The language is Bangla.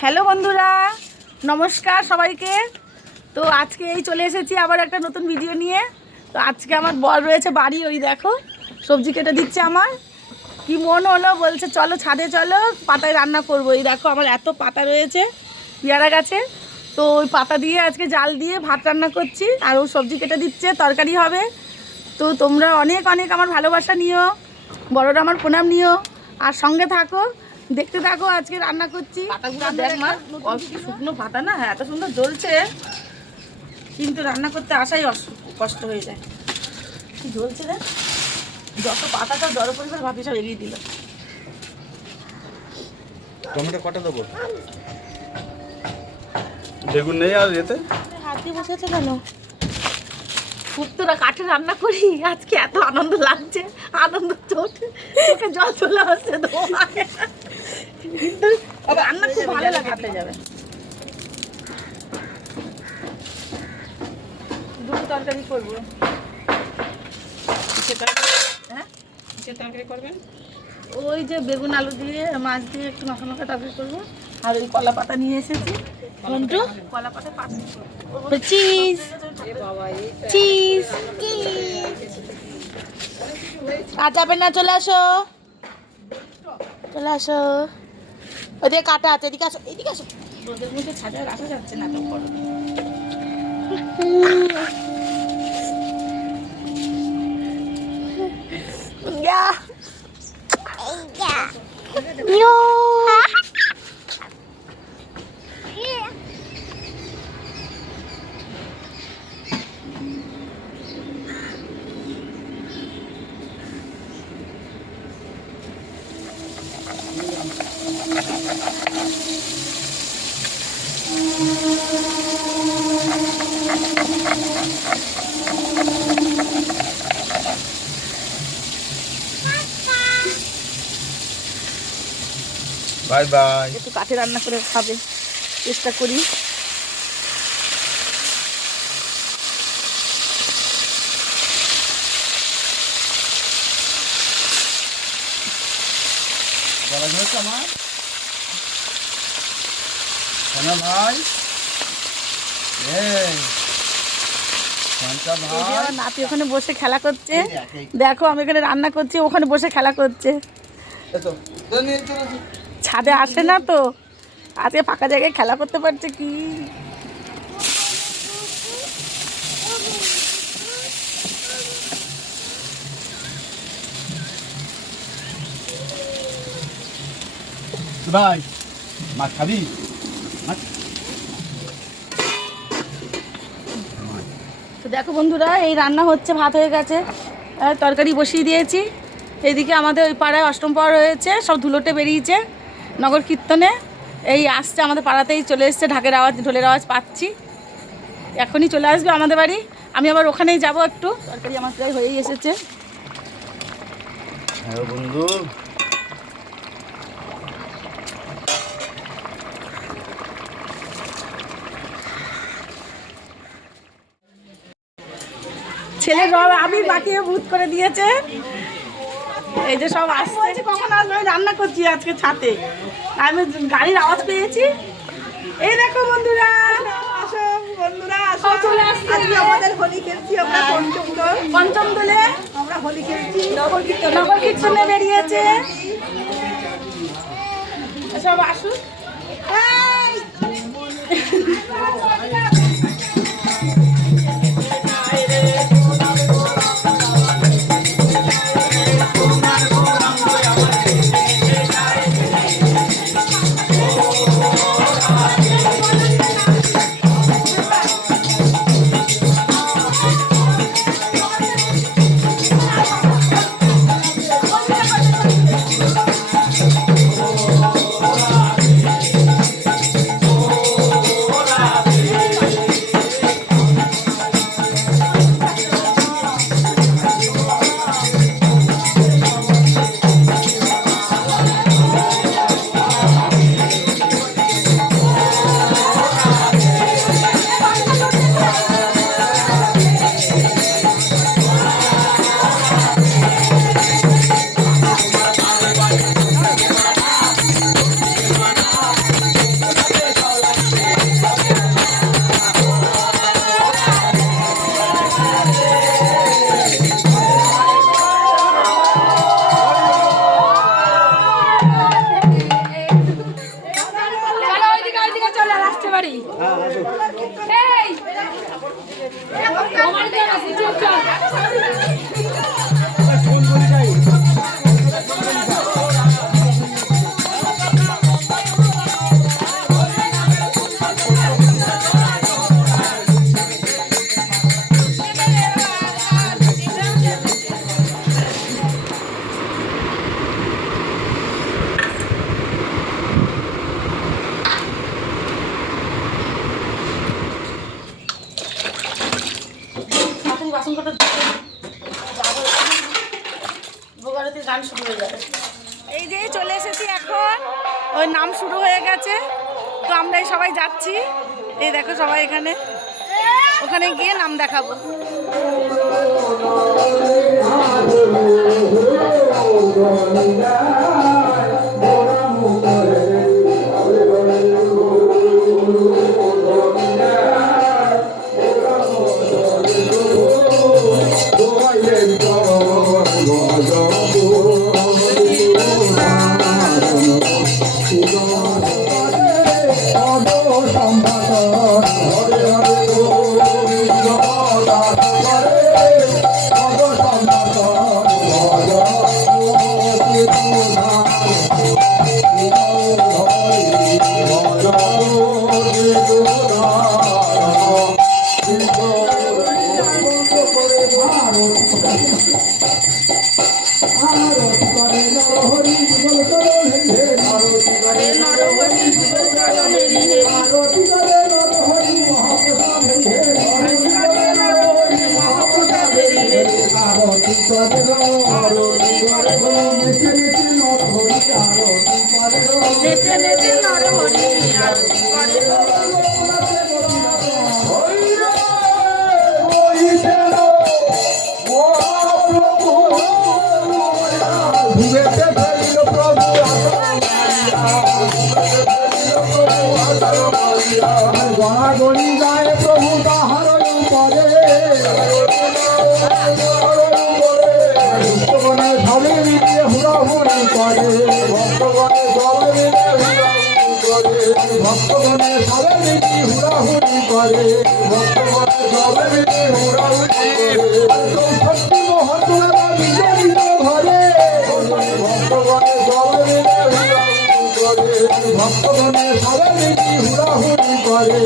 হ্যালো বন্ধুরা, নমস্কার সবাইকে। তো আজকে এই চলে এসেছি আবার একটা নতুন ভিডিও নিয়ে। তো আজকে আমার বর রয়েছে বাড়ি, ওই দেখো সবজি কেটে দিচ্ছে। আমার কি মন হলো, বলছে চলো ছাদে চলো, পাতায় রান্না করবো। এই দেখো আমার এত পাতা রয়েছে পেয়ারা গাছে, তো ওই পাতা দিয়ে আজকে জাল দিয়ে ভাত রান্না করছি, আর ও সবজি কেটে দিচ্ছে, তরকারি হবে। তো তোমরা অনেক অনেক আমার ভালোবাসা নিও, বড়রা আমার প্রণাম নিও, আর সঙ্গে থাকো, দেখতে থাকো। আজকে রান্না করছি। পাতাগুলো দেখ মা, শুকনো পাতা না, হ্যাঁ এত সুন্দর জ্বলছে, কিন্তু রান্না করতে আসাই কষ্ট হয়ে যায়। কি জ্বলছে রে, যত পাতাটা জড় পরিবার ভাবি সব এগিয়ে দিল। টমেটো কটা দেবো? বেগুন নেই আর এতে হাত দিয়ে বসে আছে কেন? পুত্তরা কাঠে রান্না করি, আজকে এত আনন্দ লাগছে, আনন্দ চোখে জল চলে আসছে। কিন্তু রান্না খুব ভালো লাগে, হাতে যাবে। দুটো তরকারি করবো। হ্যাঁ, কিসের তরকারি করবেন? ওই যে বেগুন আলু দিয়ে মাছ দিয়ে একটু মাখা মাখা তরকারি করবো। আর ওই কলা পাতা নিয়ে এসেছি, কলা পাতা চিজ চিজ। আর যাবে না, চলে আসো চলে আসো। ওদিকে কাটা আছে, এদিকে আসো, এদিকে আসো। রোদের মধ্যে ছাদে রাখা যাচ্ছে না, তো করো। Bye bye. একটু কাঠে রান্না করে খাবে চেষ্টা করি। আমার ভাই, আমার নাতি ওখানে বসে খেলা করছে, দেখো আমি এখানে রান্না করছি, ওখানে বসে খেলা করছে। ছাদে আসে না তো, আজকে ফাঁকা জায়গায় খেলা করতে পারছে। কি ভাই, মাছ খাবি? তো দেখো বন্ধুরা, এই রান্না হচ্ছে, ভাত হয়ে গেছে, তরকারি বসিয়ে দিয়েছি। এইদিকে আমাদের ওই পাড়ায় অষ্টম পাড়া রয়েছে, সব ধুলোটে বেরিয়েছে নগর কীর্তনে। এই আসছে আমাদের পাড়াতেই চলে এসছে, ঢাকের আওয়াজ, ঢোলের আওয়াজ পাচ্ছি। এখনই চলে আসবে আমাদের বাড়ি, আমি আবার ওখানেই যাব একটু। তরকারি আমার প্রায় হয়েই এসেছে। হ্যাঁ বন্ধু, ছেলে আমি বাকিয়ে ভূত করে দিয়েছে। এই যে সব আসছে, কখন আসবে? রান্না করছি আজকে ছাতে, আমি গাড়ির আওয়াজ পেয়েছি। এই দেখো বন্ধুরা, বন্ধুরা চলে আসছে। আমাদের হোলি খেলছি আমরা, পঞ্চম দোলে আমরা হোলি খেলছি। নগর কীর্তনে বেরিয়েছে, সব আসুন। বাড়ি এই তোমার কেন আছে চুপ চুপ বাসন কটা ভোগারতির গান শুরু হয়ে যাবে। এই যে চলে এসেছি এখন, ওই নাম শুরু হয়ে গেছে, তো আমরাই সবাই যাচ্ছি। এই দেখো সবাই এখানে, ওখানে গিয়ে নাম দেখাবো। গণাগণি যায় প্রভু তাহার উপরে ভক্তগণে সবে মিলে হুড়াহুড়ি করে ভক্তগণে সবে মিলে হুড়াহুড়ি করে ভক্তগণে সবে মিলে হুড়াহুড়ি করে ভক্তগণে সবে মিলে হুড়াহুড়ি করে শক্তি মহাত্মা বিজয় ঘরে ভক্তগণে সবে মিলে হুড়াহুড়ি করে ভক্তগণে সবে মিলে হুড়াহুড়ি করে।